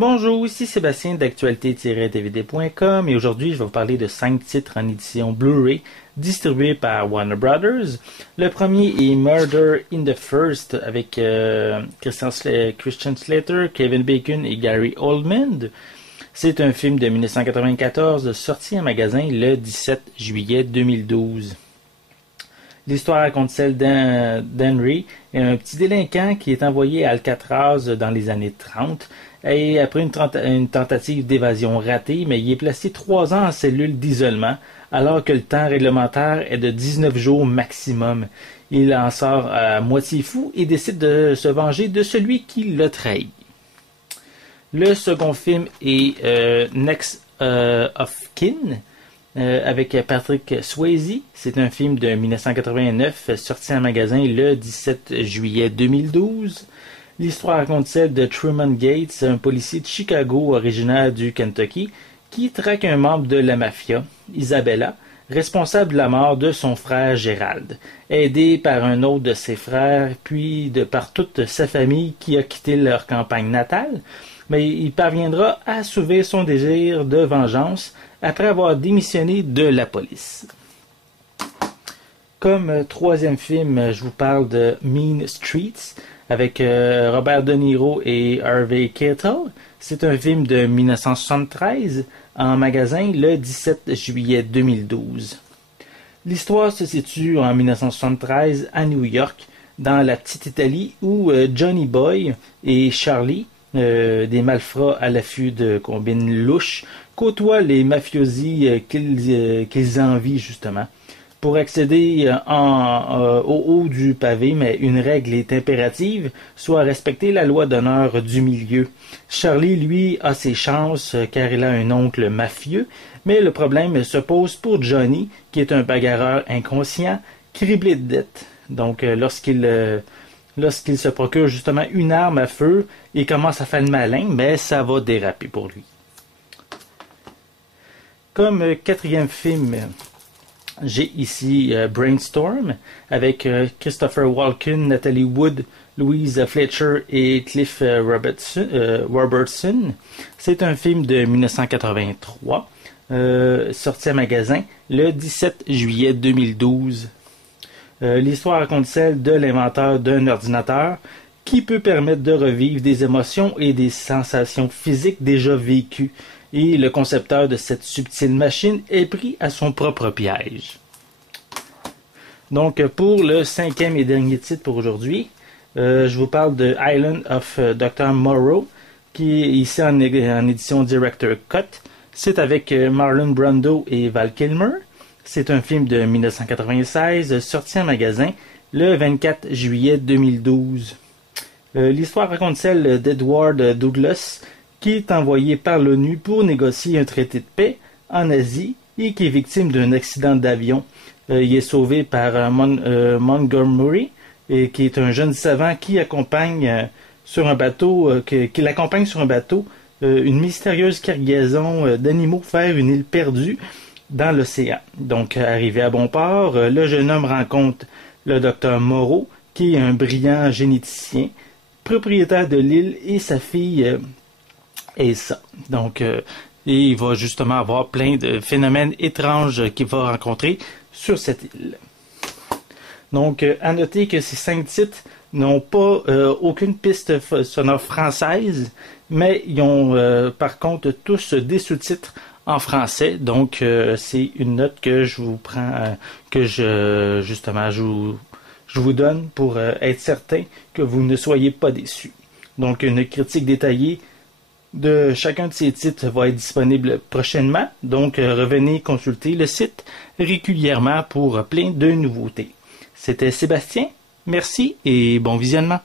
Bonjour, ici Sébastien d'actualité-tv.com et aujourd'hui je vais vous parler de 5 titres en édition Blu-ray distribués par Warner Brothers. Le premier est Murder in the First avec Christian Slater, Kevin Bacon et Gary Oldman. C'est un film de 1994 sorti en magasin le 17 juillet 2012. L'histoire raconte celle d'Henry, un petit délinquant qui est envoyé à Alcatraz dans les années 30. Et après une tentative d'évasion ratée, mais il est placé 3 ans en cellule d'isolement, alors que le temps réglementaire est de 19 jours maximum. Il en sort à moitié fou et décide de se venger de celui qui l'a trahi. Le second film est Next of Kin, avec Patrick Swayze. C'est un film de 1989, sorti en magasin le 17 juillet 2012. L'histoire raconte celle de Truman Gates, un policier de Chicago originaire du Kentucky, qui traque un membre de la mafia, Isabella, responsable de la mort de son frère Gérald, aidé par un autre de ses frères, puis par toute sa famille qui a quitté leur campagne natale, mais il parviendra à assouvir son désir de vengeance après avoir démissionné de la police. Comme troisième film, je vous parle de Mean Streets, avec Robert De Niro et Harvey Keitel. C'est un film de 1973, en magasin le 17 juillet 2012. L'histoire se situe en 1973 à New York, dans la petite Italie, où Johnny Boy et Charlie, des malfrats à l'affût de combines louches, côtoient les mafiosi qu'ils envient justement. Pour accéder au haut du pavé, mais une règle est impérative, soit respecter la loi d'honneur du milieu. Charlie, lui, a ses chances car il a un oncle mafieux, mais le problème se pose pour Johnny, qui est un bagarreur inconscient, criblé de dettes. Donc, lorsqu'il se procure justement une arme à feu, il commence à faire le malin, mais ça va déraper pour lui. Comme quatrième film, j'ai ici Brainstorm avec Christopher Walken, Natalie Wood, Louise Fletcher et Cliff Robertson. C'est un film de 1983, sorti à magasin le 17 juillet 2012. L'histoire raconte celle de l'inventeur d'un ordinateur qui peut permettre de revivre des émotions et des sensations physiques déjà vécues. Et le concepteur de cette subtile machine est pris à son propre piège. Donc, pour le cinquième et dernier titre pour aujourd'hui, je vous parle de Island of Dr. Moreau, qui est ici en édition Director Cut. C'est avec Marlon Brando et Val Kilmer. C'est un film de 1996, sorti en magasin le 24 juillet 2012. L'histoire raconte celle d'Edward Douglas, qui est envoyé par l'ONU pour négocier un traité de paix en Asie et qui est victime d'un accident d'avion. Il est sauvé par Montgomery, qui est un jeune savant qui l'accompagne sur un bateau, une mystérieuse cargaison d'animaux vers une île perdue dans l'océan. Donc, arrivé à bon port, le jeune homme rencontre le docteur Moreau, qui est un brillant généticien, propriétaire de l'île, et sa fille Asa. Donc, et il va justement avoir plein de phénomènes étranges qu'il va rencontrer sur cette île. Donc, à noter que ces 5 titres n'ont pas aucune piste sonore française, mais ils ont par contre tous des sous-titres en français. Donc, c'est une note que je vous prends, je vous donne pour être certain que vous ne soyez pas déçus. Donc, une critique détaillée de chacun de ces titres va être disponible prochainement. Donc, revenez consulter le site régulièrement pour plein de nouveautés. C'était Sébastien. Merci et bon visionnement.